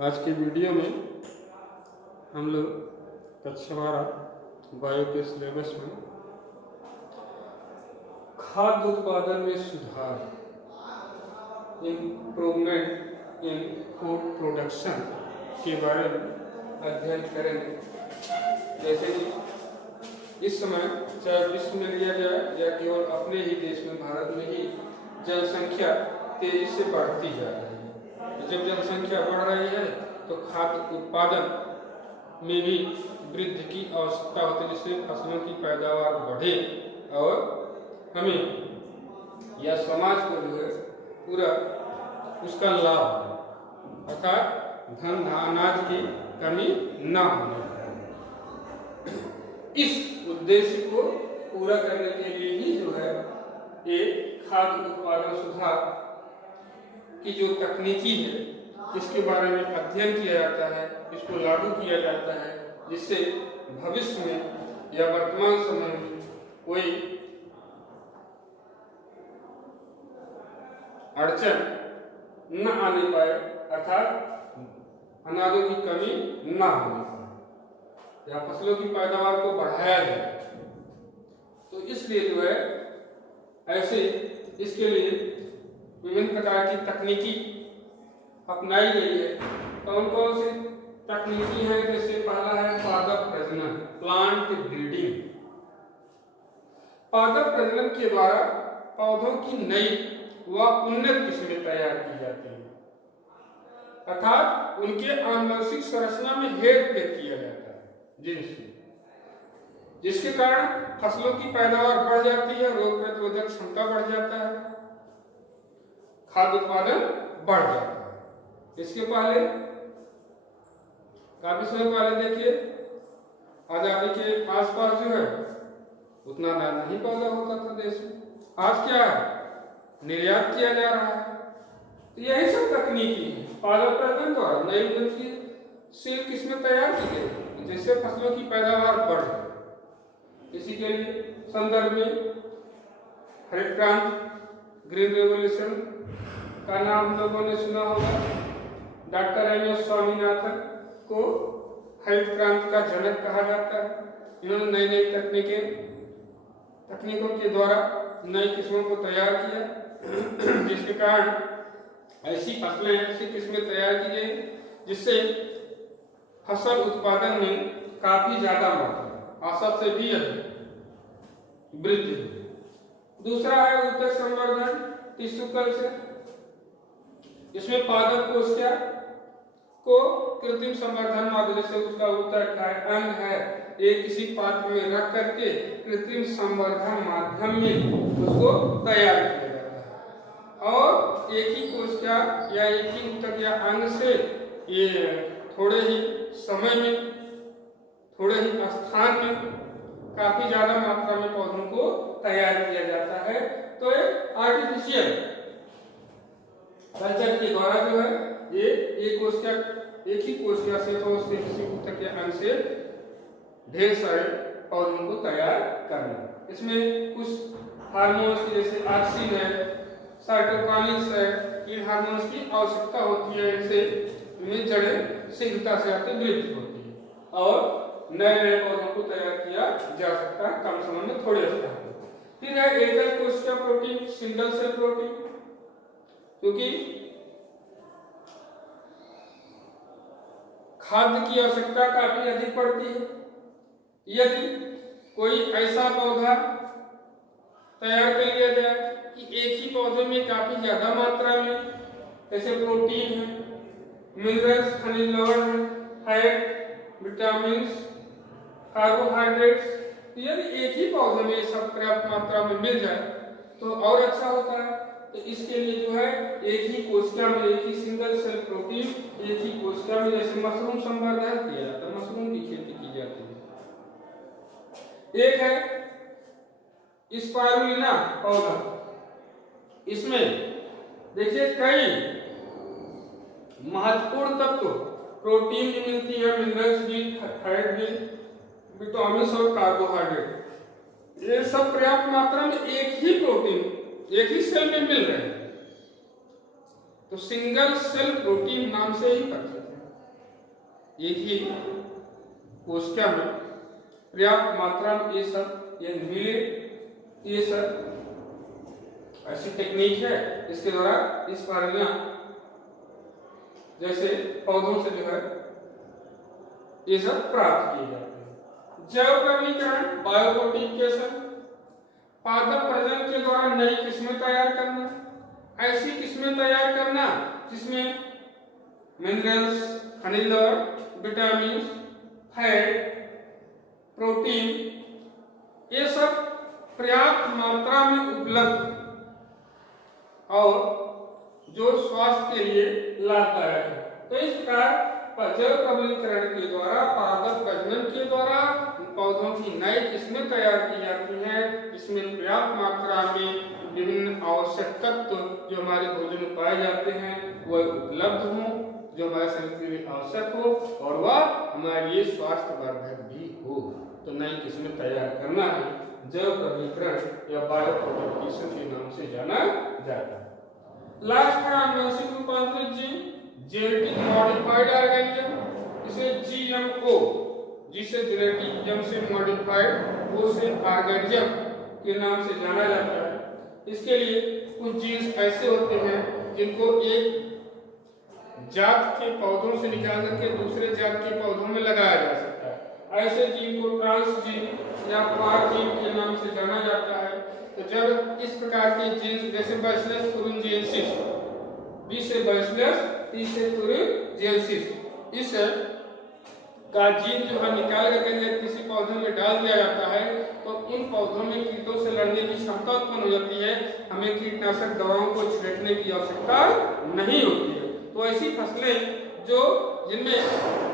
आज के वीडियो में हम लोग कक्षा 12 बायो के सिलेबस में खाद्य उत्पादन में सुधार, इम्प्रूवमेंट इन फूड प्रोडक्शन के बारे में अध्ययन करेंगे। जैसे कि इस समय चाहे विश्व में लिया जाए या केवल अपने ही देश में, भारत में ही जनसंख्या तेजी से बढ़ती जा रही है। जब जनसंख्या बढ़ रही है तो खाद्य उत्पादन में भी वृद्धि की आवश्यकता होती है, जिससे फसलों की पैदावार बढ़े और हमें या समाज को जो है पूरा उसका लाभ हो, अर्थात धन अनाज की कमी न होने पाए। इस उद्देश्य को पूरा करने के लिए ही जो है ये खाद्य उत्पादन सुधार की जो तकनीकी है इसके बारे में अध्ययन किया जाता है, इसको लागू किया जाता है, जिससे भविष्य में या वर्तमान समय में कोई अड़चन न आने पाए, अर्थात अनाजों की कमी न होने पाए या फसलों की पैदावार को बढ़ाया जाए। तो इसलिए जो है ऐसे इसके लिए विभिन्न प्रकार की तकनीकी अपनाई गई है। कौन कौन सी तकनीकी है? जैसे पहला है पादप प्रजनन, प्लांट ब्रीडिंग। पादप प्रजनन के द्वारा पौधों की नई व उन्नत किस्में तैयार की जाती हैं, अर्थात उनके आनुवंशिक संरचना में हेरफेर किया जाता है जिनसे, जिसके कारण फसलों की पैदावार बढ़ जाती है, रोग प्रतिरोधक क्षमता बढ़ जाता है, खाद्य उत्पादन बढ़ जाता है। इसके पहले काफी समय पहले देखिए आजादी के आसपास जो है उतना अनाज नहीं पैदा होता था देश में। आज क्या है? निर्यात किया जा रहा है। तो यही सब तकनीकी है। पादप प्रजनन द्वारा नई उन्नतशील किस्में तैयार की गई जिससे फसलों की पैदावार बढ़े। इसी के लिए संदर्भ में हरित क्रांति, ग्रीन रेवोल्यूशन का नाम हम लोगों ने सुना होगा। Doctor MS. स्वामीनाथन को हरित क्रांति का जनक कहा जाता है। इन्होंने नई नई तकनीकों के द्वारा नई किस्मों को तैयार किया, जिसके कारण ऐसी फसलें, ऐसी किस्में तैयार की गई जिससे फसल उत्पादन में काफी ज्यादा मात्रा, आशा से भी अधिक वृद्धि हुई। दूसरा है ऊतक संवर्धन, टिश्यू कल्चर। इसमें पादप कोशिका को कृत्रिम संवर्धन माध्यम से उसका ऊतक है, अंग है, एक किसी पात्र में रख करके कृत्रिम संवर्धन माध्यम में उसको तैयार किया जाता है और एक ही कोशिका या एक ही ऊतक या अंग से ये थोड़े ही समय में, थोड़े ही स्थान में काफी ज्यादा मात्रा में पौधों को तैयार किया जाता है। तो एक आर्टिफिशियल कल्चर के द्वारा जो है ये एक ही कोशिका से तो उसके किसी ऊतक के अंग से ढेर सारे पौधों को तैयार करना। इसमें कुछ हार्मोन्स जैसे ऑक्सिन है, साइटोकिनिन्स है, इन हार्मोन्स की आवश्यकता होती है। इनसे इनमें जड़ें शीघ्रता से आती वृद्धि होती है और नए नए पौधों को तैयार किया जा सकता है कम समय में, थोड़े स्थान में। फिर है एकल कोशिका प्रोटीन, सिंगल सेल प्रोटीन, क्योंकि खाद्य की आवश्यकता काफी अधिक पड़ती है। यदि कोई ऐसा पौधा तैयार कर लिया जाए कि एक ही पौधे में काफी ज्यादा मात्रा में जैसे प्रोटीन है, मिनरल्स, खनिज लवण है, फैट, विटामिन, कार्बोहाइड्रेट्स, यदि एक ही पौधे में सब पर्याप्त मात्रा में मिल जाए तो और अच्छा होता है। तो इसके लिए जो है एक ही कोशिका में, एक ही सिंगल सेल प्रोटीन एक ही कोशिका में, जैसे मशरूम संवर्धन किया जाता है, मशरूम की खेती की जाती है। एक है स्पाइरुलिना पौधा, इसमें देखिए कई महत्वपूर्ण तत्व, प्रोटीन भी मिलती है, मिनरल्स भी, फैट भी, विटामिन और कार्बोहाइड्रेट, ये सब पर्याप्त मात्रा में एक ही प्रोटीन एक ही सेल में मिल रहे हैं, तो सिंगल सेल प्रोटीन नाम से ही परिचित है। एक ही कोशिका में पर्याप्त मात्रा में ये सब ये मिले, ये सब ऐसी टेक्निक है इसके द्वारा इस प्रणालियां जैसे पौधों से जो है ये सब प्राप्त किए जाते हैं। जैव प्रमाणीकरण बायोफोर्टिफिकेशन, पादप प्रजनन के द्वारा नई किस्में तैयार करना, ऐसी किस्में तैयार करना जिसमें मिनरल्स, खनिज लवण, विटामिन, फैट, प्रोटीन ये सब पर्याप्त मात्रा में उपलब्ध और जो स्वास्थ्य के लिए लाभदायक है। तो इस प्रकार जैव प्रमाणीकरण के द्वारा, पादप प्रजनन के द्वारा पौधों की नई किस्में तैयार की जाती हैं जिसमें पर्याप्त मात्रा में विभिन्न आवश्यक तत्व जो हमारे भोजन में पाए जाते हैं वह उपलब्ध हों, जो हमारे शरीर के लिए आवश्यक हो और वह हमारे लिए स्वास्थ्यवर्धक भी हो। तो नई किस्में तैयार करना है जैव प्रमाणीकरण या बायोफोर्टिफिकेशन के नाम से जाना जाता है। लास्ट है आनुवंशिक रूपांतरित जीन, जेनेटिक मॉडिफाइड ऑर्गेनिज्म, इसे जीएमओ जिसे जेनेटिक एम से मॉडिफाइड ओ से ऑर्गेनिज्म के नाम से जाना जाता है। इसके लिए कुछ जीन्स ऐसे होते हैं जिनको एक जात के पौधों से निकाल करके दूसरे जात के पौधों में लगाया जा सकता है। ऐसे जीन को ट्रांसजीन या पार जीन के नाम से जाना जाता है। तो जब इस प्रकार के जीन्स जैसे बैसिलस thuringiensis, बी से बैसिलस, टी से thuringiensis, इस का जीन जो है निकाल करके किसी पौधे में डाल दिया जाता है तो इन पौधों में कीटों से लड़ने की क्षमता उत्पन्न हो जाती है। हमें कीटनाशक दवाओं को छिड़कने की आवश्यकता नहीं होती है। तो ऐसी फसलें जो जिनमें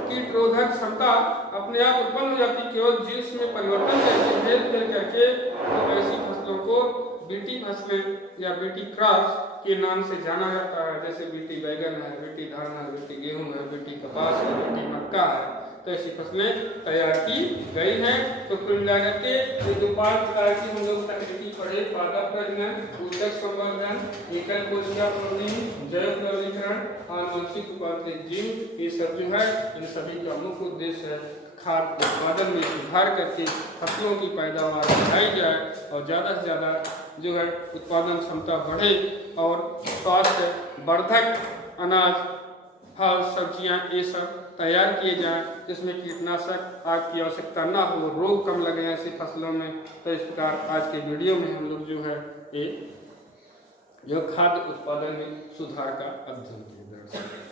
कीट रोधक क्षमता अपने आप उत्पन्न हो जाती है, केवल जीन्स में परिवर्तन करके हेरफेर करके, तो ऐसी फसलों को बीटी फसलें या बीटी क्रॉप्स के नाम से जाना जाता है। जैसे बीटी बैगन है, बीटी धान है, बीटी गेहूं है, बीटी कपास है, बीटी मक्का है। तो ऐसी फसलें तैयार की गई हैं। तो कुल मिलाकर के ये दो पांच प्रकार की हम लोग तकनीकी पढ़े, पादप प्रजनन, ऊतक संवर्धन, एकल कोशिका प्रजनन, जैव प्रमाणीकरण, आनुवंशिक रूपांतरित जीन, ये सब जो है इन सभी का मुख्य उद्देश्य है खाद्य उत्पादन में सुधार करके फसलों की पैदावार बढ़ाई जाए और ज़्यादा से ज़्यादा जो है उत्पादन क्षमता बढ़े और स्वास्थ्य वर्धक अनाज, फल, सब्जियां ये सब तैयार किए जाएं जिसमें कीटनाशक आग की आवश्यकता ना हो, रोग कम लगे ऐसी फसलों में। तो इस प्रकार आज के वीडियो में हम लोग जो है ये जो खाद्य उत्पादन में सुधार का अध्ययन किया।